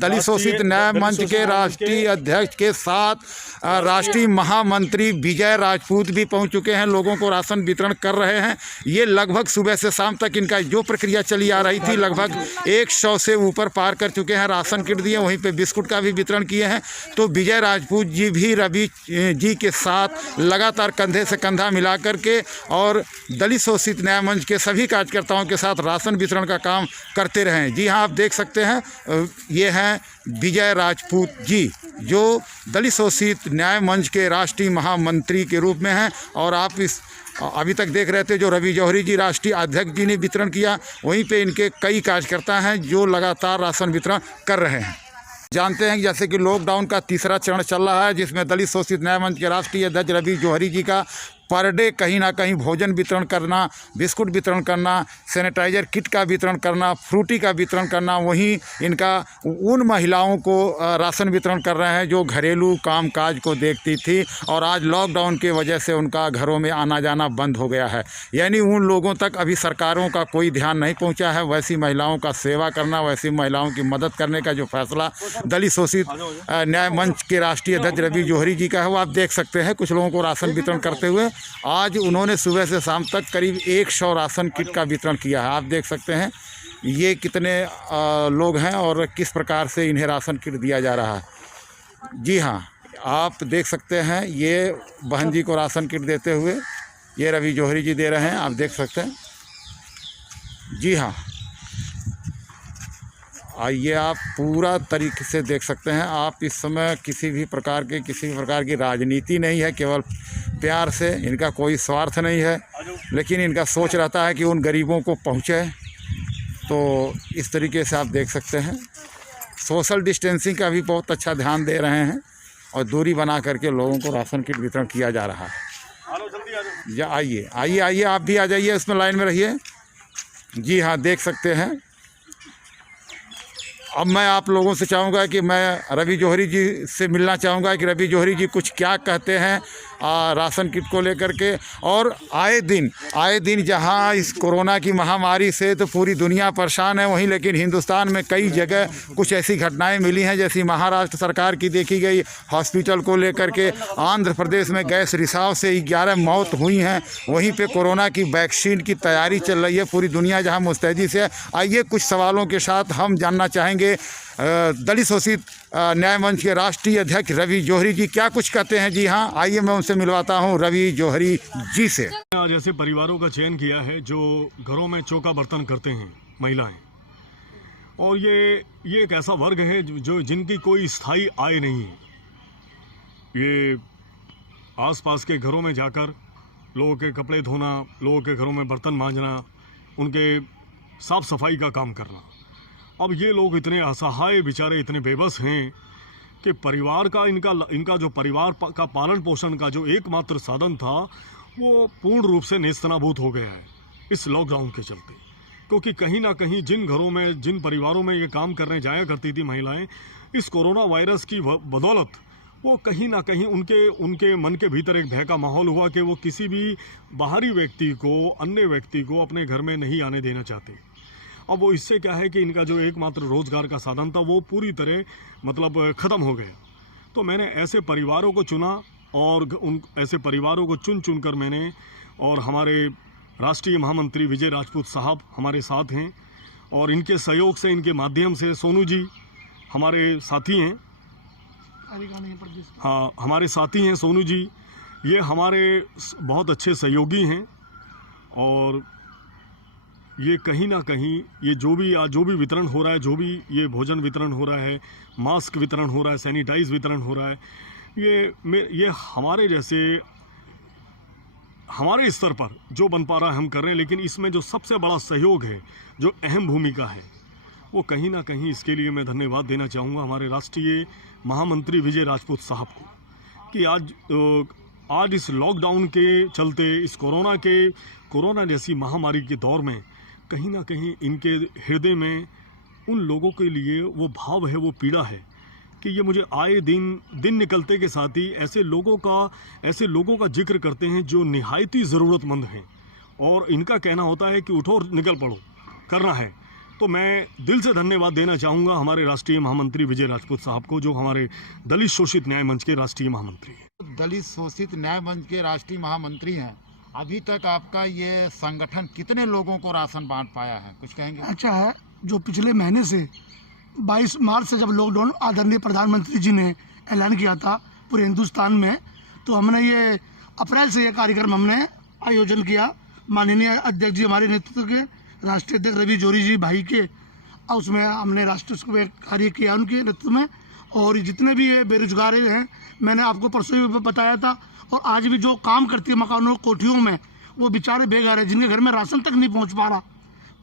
दलित शोषित न्याय मंच के राष्ट्रीय अध्यक्ष के साथ राष्ट्रीय महामंत्री विजय राजपूत भी पहुंच चुके हैं, लोगों को राशन वितरण कर रहे हैं। ये लगभग सुबह से शाम तक इनका जो प्रक्रिया चली आ रही थी, लगभग 100 से ऊपर पार कर चुके हैं। राशन किट दिए, वहीं पे बिस्कुट का भी वितरण किए हैं। तो विजय राजपूत जी भी रवि जी के साथ लगातार कंधे से कंधा मिला करके और दलित शोषित न्याय मंच के सभी कार्यकर्ताओं के साथ राशन वितरण का काम करते रहे। जी हाँ, आप देख सकते हैं, ये हैं विजय राजपूत जी, जो दलित शोषित न्याय मंच के राष्ट्रीय महामंत्री के रूप में हैं। और आप इस अभी तक देख रहे थे जो रवि जौहरी जी राष्ट्रीय अध्यक्ष जी ने वितरण किया, वहीं पे इनके कई कार्यकर्ता हैं जो लगातार राशन वितरण कर रहे हैं। जानते हैं कि जैसे कि लॉकडाउन का तीसरा चरण चल रहा है, जिसमें दलित शोषित न्याय मंच के राष्ट्रीय अध्यक्ष रवि जौहरी जी का पर डे कहीं ना कहीं भोजन वितरण करना, बिस्कुट वितरण करना, सैनिटाइजर किट का वितरण करना, फ्रूटी का वितरण करना, वहीं इनका उन महिलाओं को राशन वितरण कर रहे हैं जो घरेलू कामकाज को देखती थी और आज लॉकडाउन की वजह से उनका घरों में आना जाना बंद हो गया है। यानी उन लोगों तक अभी सरकारों का कोई ध्यान नहीं पहुंचा है। वैसी महिलाओं का सेवा करना, वैसी महिलाओं की मदद करने का जो फैसला दलित शोषित न्याय मंच के राष्ट्रीय अध्यक्ष रवि जौहरी जी का है, वो आप देख सकते हैं। कुछ लोगों को राशन वितरण करते हुए आज उन्होंने सुबह से शाम तक करीब 100 राशन किट का वितरण किया है। आप देख सकते हैं ये कितने लोग हैं और किस प्रकार से इन्हें राशन किट दिया जा रहा है। जी हाँ, आप देख सकते हैं ये बहन जी को राशन किट देते हुए ये रवि जौहरी जी दे रहे हैं, आप देख सकते हैं। जी हाँ, आइए आप पूरा तरीके से देख सकते हैं। आप इस समय किसी भी प्रकार की राजनीति नहीं है, केवल प्यार से, इनका कोई स्वार्थ नहीं है, लेकिन इनका सोच रहता है कि उन गरीबों को पहुँचे। तो इस तरीके से आप देख सकते हैं सोशल डिस्टेंसिंग का भी बहुत अच्छा ध्यान दे रहे हैं और दूरी बना करके लोगों को राशन किट वितरण किया जा रहा है। या आइए आप भी आ जाइए, इसमें लाइन में रहिए। जी हाँ, देख सकते हैं। अब मैं आप लोगों से चाहूँगा कि मैं रवि जौहरी जी से मिलना चाहूँगा कि रवि जौहरी जी कुछ क्या कहते हैं राशन किट को लेकर के। और आए दिन जहां इस कोरोना की महामारी से तो पूरी दुनिया परेशान है, वहीं लेकिन हिंदुस्तान में कई जगह कुछ ऐसी घटनाएं मिली हैं, जैसी महाराष्ट्र सरकार की देखी गई हॉस्पिटल को लेकर के। आंध्र प्रदेश में गैस रिसाव से 11 मौत हुई हैं। वहीं पे कोरोना की वैक्सीन की तैयारी चल रही है, पूरी दुनिया जहां मुस्तैदी से है। आइए कुछ सवालों के साथ हम जानना चाहेंगे दलित शोषित न्याय मंच के राष्ट्रीय अध्यक्ष रवि जौहरी जी क्या कुछ कहते हैं। जी हाँ, आइए मैं उनसे मिलवाता हूँ रवि जौहरी जी से। आज ऐसे परिवारों का चयन किया है जो घरों में चौका बर्तन करते हैं महिलाएं, और ये एक ऐसा वर्ग है जो जिनकी कोई स्थायी आय नहीं है। ये आसपास के घरों में जाकर लोगों के कपड़े धोना, लोगों के घरों में बर्तन मांजना, उनके साफ सफाई का काम करना। अब ये लोग इतने असहाय बेचारे, इतने बेबस हैं कि परिवार का इनका जो परिवार का पालन पोषण का जो एकमात्र साधन था वो पूर्ण रूप से नेस्तनाबूद हो गया है इस लॉकडाउन के चलते। क्योंकि कहीं ना कहीं जिन घरों में, जिन परिवारों में ये काम करने जाया करती थी महिलाएं, इस कोरोना वायरस की बदौलत वो कहीं ना कहीं उनके मन के भीतर एक भय का माहौल हुआ कि वो किसी भी बाहरी व्यक्ति को, अन्य व्यक्ति को अपने घर में नहीं आने देना चाहते। अब वो इससे क्या है कि इनका जो एकमात्र रोजगार का साधन था वो पूरी तरह मतलब ख़त्म हो गया। तो मैंने ऐसे परिवारों को चुना और उन ऐसे परिवारों को चुन कर मैंने, और हमारे राष्ट्रीय महामंत्री विजय राजपूत साहब हमारे साथ हैं, और इनके सहयोग से, इनके माध्यम से सोनू जी हमारे साथी हैं। हाँ, हमारे साथी हैं सोनू जी, ये हमारे बहुत अच्छे सहयोगी हैं। और ये कहीं ना कहीं ये जो भी वितरण हो रहा है, जो भी ये भोजन वितरण हो रहा है, मास्क वितरण हो रहा है, सैनिटाइज वितरण हो रहा है, ये हमारे जैसे हमारे स्तर पर जो बन पा रहा है हम कर रहे हैं। लेकिन इसमें जो सबसे बड़ा सहयोग है, जो अहम भूमिका है, वो कहीं ना कहीं इसके लिए मैं धन्यवाद देना चाहूँगा हमारे राष्ट्रीय महामंत्री विजय राजपूत साहब को, कि आज इस लॉकडाउन के चलते, इस कोरोना जैसी महामारी के दौर में कहीं ना कहीं इनके हृदय में उन लोगों के लिए वो भाव है, वो पीड़ा है कि ये मुझे आए दिन निकलते के साथ ही ऐसे लोगों का जिक्र करते हैं जो निहायती ज़रूरतमंद हैं। और इनका कहना होता है कि उठो और निकल पड़ो, करना है। तो मैं दिल से धन्यवाद देना चाहूँगा हमारे राष्ट्रीय महामंत्री विजय राजपूत साहब को, जो हमारे दलित शोषित न्याय मंच के राष्ट्रीय महामंत्री हैं। दलित शोषित न्याय मंच के राष्ट्रीय महामंत्री हैं, अभी तक आपका ये संगठन कितने लोगों को राशन बांट पाया है, कुछ कहेंगे? अच्छा है, जो पिछले महीने से 22 मार्च से जब लॉकडाउन आदरणीय प्रधानमंत्री जी ने ऐलान किया था पूरे हिंदुस्तान में, तो हमने ये अप्रैल से ये कार्यक्रम हमने आयोजन किया। माननीय अध्यक्ष जी हमारे नेतृत्व के, राष्ट्रीय अध्यक्ष रवि जोरी जी भाई के, और उसमें हमने राष्ट्र में कार्य किया उनके नेतृत्व में। और जितने भी ये बेरोजगार हैं, मैंने आपको परसों भी बताया था, और आज भी जो काम करती है मकानों कोठियों में, वो बेचारे बेघर है, जिनके घर में राशन तक नहीं पहुंच पा रहा।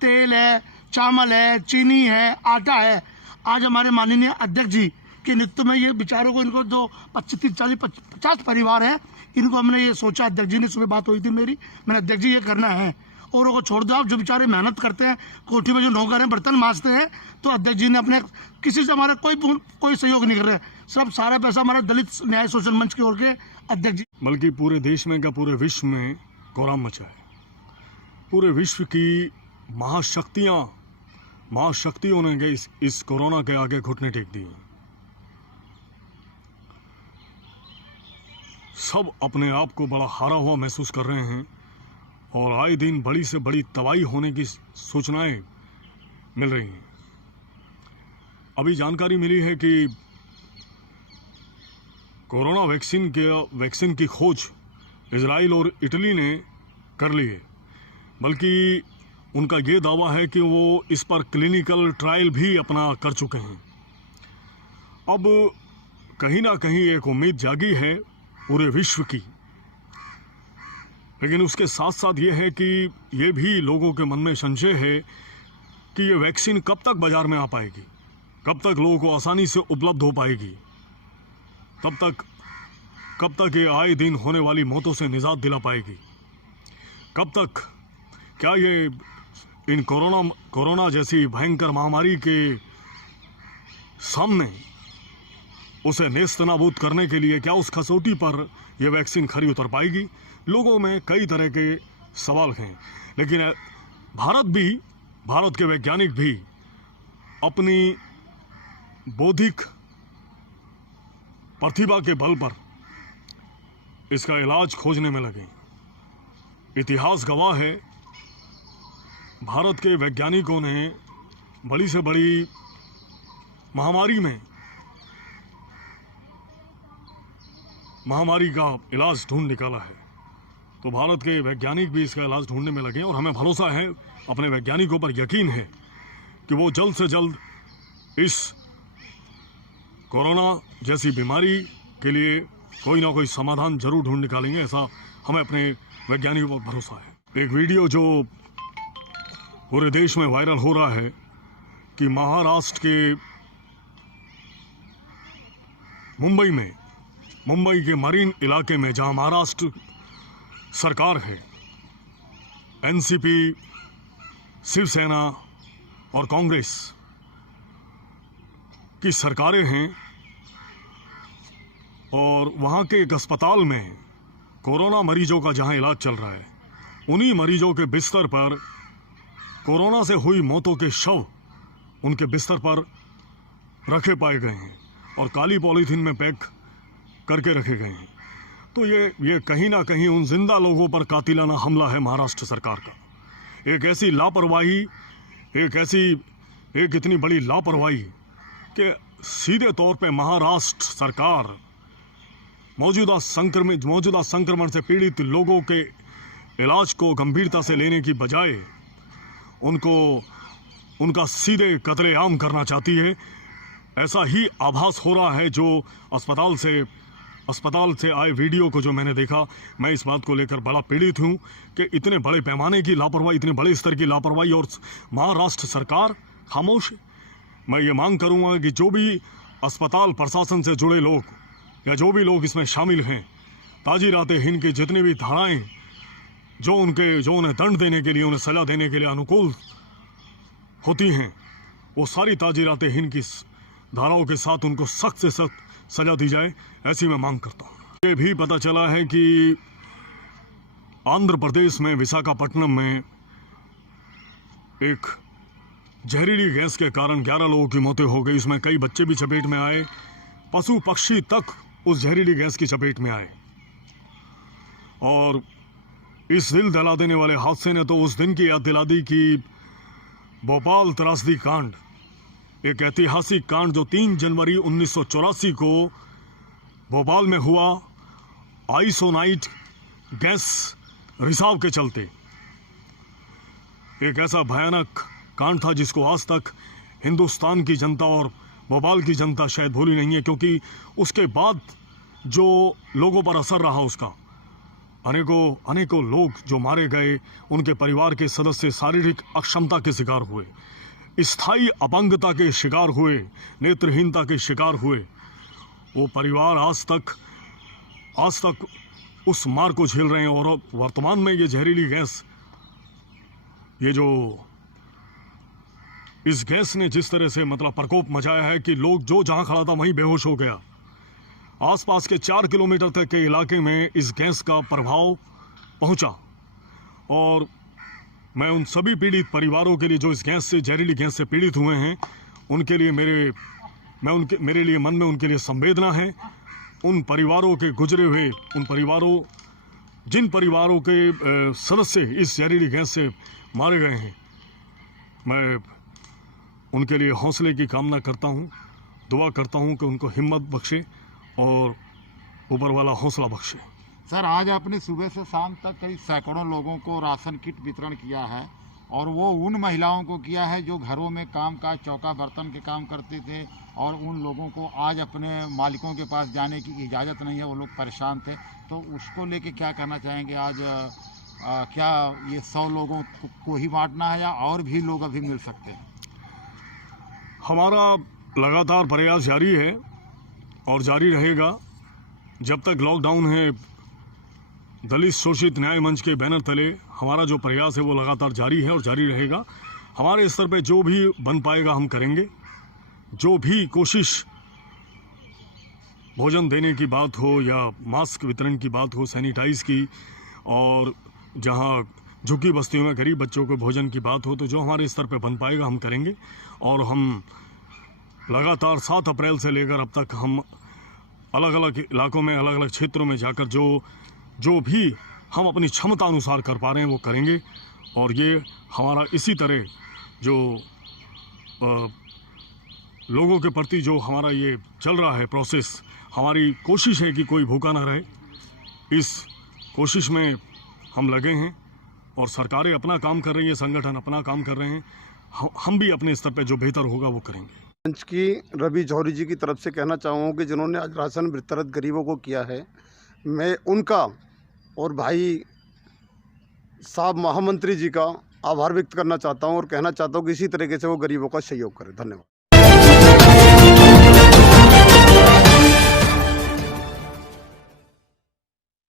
तेल है, चावल है, चीनी है, आटा है। आज हमारे माननीय अध्यक्ष जी के नेतृत्व में ये बेचारों को, इनको जो 50 परिवार है, इनको हमने ये सोचा, अध्यक्ष जी ने सुबह बात हुई थी मेरी, मैंने अध्यक्ष जी ये करना है, और वो छोड़ दो आप, जो बेचारे मेहनत करते हैं कोठी में, जो नौकर हैं, बर्तन मांजते हैं, तो अध्यक्ष जी ने अपने किसी से हमारा कोई सहयोग नहीं कर रहे, सब सारा पैसा हमारा दलित न्याय शोषण मंच की ओर के अध्यक्ष जी। बल्कि पूरे देश में क्या, पूरे विश्व में कोहराम मचा है। पूरे विश्व की महाशक्तियों ने इस कोरोना के आगे घुटने टेक दिए। सब अपने आप को बड़ा हारा हुआ महसूस कर रहे हैं, और आए दिन बड़ी से बड़ी तबाही होने की सूचनाएं मिल रही हैं। अभी जानकारी मिली है कि कोरोना वैक्सीन की खोज इजराइल और इटली ने कर ली है। बल्कि उनका ये दावा है कि वो इस पर क्लिनिकल ट्रायल भी अपना कर चुके हैं। अब कहीं ना कहीं एक उम्मीद जागी है पूरे विश्व की, लेकिन उसके साथ साथ ये है कि ये भी लोगों के मन में संशय है कि ये वैक्सीन कब तक बाजार में आ पाएगी, कब तक लोगों को आसानी से उपलब्ध हो पाएगी, कब तक ये आए दिन होने वाली मौतों से निजात दिला पाएगी, कब तक क्या ये इन कोरोना जैसी भयंकर महामारी के सामने उसे नेस्तनाबूद करने के लिए क्या उस कसौटी पर यह वैक्सीन खरी उतर पाएगी। लोगों में कई तरह के सवाल हैं, लेकिन भारत के वैज्ञानिक भी अपनी बौद्धिक प्रतिभा के बल पर इसका इलाज खोजने में लगे। इतिहास गवाह है, भारत के वैज्ञानिकों ने बड़ी से बड़ी महामारी का इलाज ढूंढ निकाला है। तो भारत के वैज्ञानिक भी इसका इलाज ढूंढने में लगे, और हमें भरोसा है, अपने वैज्ञानिकों पर यकीन है कि वो जल्द से जल्द इस कोरोना जैसी बीमारी के लिए कोई ना कोई समाधान जरूर ढूंढ निकालेंगे। ऐसा हमें अपने वैज्ञानिकों पर भरोसा है। एक वीडियो जो पूरे देश में वायरल हो रहा है कि महाराष्ट्र के मुंबई के मरीन इलाके में, जहां महाराष्ट्र सरकार है, एनसीपी, शिवसेना और कांग्रेस की सरकारें हैं, और वहां के एक अस्पताल में कोरोना मरीजों का जहां इलाज चल रहा है, उन्हीं मरीजों के बिस्तर पर कोरोना से हुई मौतों के शव उनके बिस्तर पर रखे पाए गए हैं और काली पॉलीथीन में पैक करके रखे गए हैं। तो ये कहीं ना कहीं उन जिंदा लोगों पर कातिलाना हमला है महाराष्ट्र सरकार का। एक ऐसी लापरवाही, एक इतनी बड़ी लापरवाही कि सीधे तौर पे महाराष्ट्र सरकार मौजूदा संक्रमण से पीड़ित लोगों के इलाज को गंभीरता से लेने की बजाय उनका सीधे कत्लेआम करना चाहती है। ऐसा ही आभास हो रहा है। जो अस्पताल से आए वीडियो को जो मैंने देखा, मैं इस बात को लेकर बड़ा पीड़ित हूं कि इतने बड़े पैमाने की लापरवाही, इतने बड़े स्तर की लापरवाही, और महाराष्ट्र सरकार खामोश है। मैं ये मांग करूंगा कि जो भी अस्पताल प्रशासन से जुड़े लोग या जो भी लोग इसमें शामिल हैं, ताजीरात हिंद की जितनी भी धाराएं जो उन्हें दंड देने के लिए, उन्हें सजा देने के लिए अनुकूल होती हैं, वो सारी ताजीरात हिंद की धाराओं के साथ उनको सख्त से सख्त सजा दी जाए, ऐसी मैं मांग करता हूँ। ये भी पता चला है कि आंध्र प्रदेश में विशाखापट्टनम में एक जहरीली गैस के कारण 11 लोगों की मौतें हो गई। इसमें कई बच्चे भी चपेट में आए, पशु पक्षी तक उस जहरीली गैस की चपेट में आए। और इस दिल दहला देने वाले हादसे ने तो उस दिन की याद दिला दी कि भोपाल त्रासदी कांड, एक ऐतिहासिक कांड जो 3 जनवरी 1984 को भोपाल में हुआ, आइसोनाइट गैस रिसाव के चलते। एक ऐसा भयानक कांड था जिसको आज तक हिंदुस्तान की जनता और भोपाल की जनता शायद भूली नहीं है, क्योंकि उसके बाद जो लोगों पर असर रहा उसका, अनेकों लोग जो मारे गए, उनके परिवार के सदस्य शारीरिक अक्षमता के शिकार हुए, स्थायी अपंगता के शिकार हुए, नेत्रहीनता के शिकार हुए। वो परिवार आज तक उस मार को झेल रहे हैं। और वर्तमान में ये जहरीली गैस, ये जो इस गैस ने जिस तरह से मतलब प्रकोप मचाया है कि लोग जो जहां खड़ा था वहीं बेहोश हो गया। आसपास के 4 किलोमीटर तक के इलाके में इस गैस का प्रभाव पहुंचा। और मैं उन सभी पीड़ित परिवारों के लिए जो इस गैस से, जहरीली गैस से पीड़ित हुए हैं, उनके लिए मेरे लिए मन में उनके लिए संवेदना है। उन परिवारों के गुजरे हुए, जिन परिवारों के सदस्य इस जहरीली गैस से मारे गए हैं, मैं उनके लिए हौसले की कामना करता हूं, दुआ करता हूं कि उनको हिम्मत बख्शे और ऊपर वाला हौसला बख्शे। सर, आज आपने सुबह से शाम तक कई सैकड़ों लोगों को राशन किट वितरण किया है, और वो उन महिलाओं को किया है जो घरों में कामकाज, चौका बर्तन के काम करते थे, और उन लोगों को आज अपने मालिकों के पास जाने की इजाज़त नहीं है, वो लोग परेशान थे। तो उसको लेके क्या कहना चाहेंगे? आज क्या ये 100 लोगों को ही बांटना है या और भी लोग अभी मिल सकते हैं? हमारा लगातार प्रयास जारी है और जारी रहेगा जब तक लॉकडाउन है। दलित शोषित न्याय मंच के बैनर तले हमारा जो प्रयास है वो लगातार जारी है और जारी रहेगा। हमारे स्तर पे जो भी बन पाएगा हम करेंगे। जो भी कोशिश, भोजन देने की बात हो या मास्क वितरण की बात हो, सैनिटाइज की, और जहां झुग्गी बस्तियों में गरीब बच्चों को भोजन की बात हो, तो जो हमारे स्तर पे बन पाएगा हम करेंगे। और हम लगातार 7 अप्रैल से लेकर अब तक हम अलग अलग इलाकों में, अलग अलग क्षेत्रों में जाकर जो भी हम अपनी क्षमता अनुसार कर पा रहे हैं वो करेंगे। और ये हमारा इसी तरह जो लोगों के प्रति जो हमारा ये चल रहा है प्रोसेस, हमारी कोशिश है कि कोई भूखा ना रहे। इस कोशिश में हम लगे हैं और सरकारें अपना काम कर रही हैं, संगठन अपना काम कर रहे हैं। हम भी अपने स्तर पे जो बेहतर होगा वो करेंगे। मंच की रवि जौहरी जी की तरफ से कहना चाहूँगा कि जिन्होंने आज राशन वितरण गरीबों को किया है, मैं उनका और भाई साहब महामंत्री जी का आभार व्यक्त करना चाहता हूँ और कहना चाहता हूँ कि इसी तरीके से वो गरीबों का सहयोग करें। धन्यवाद।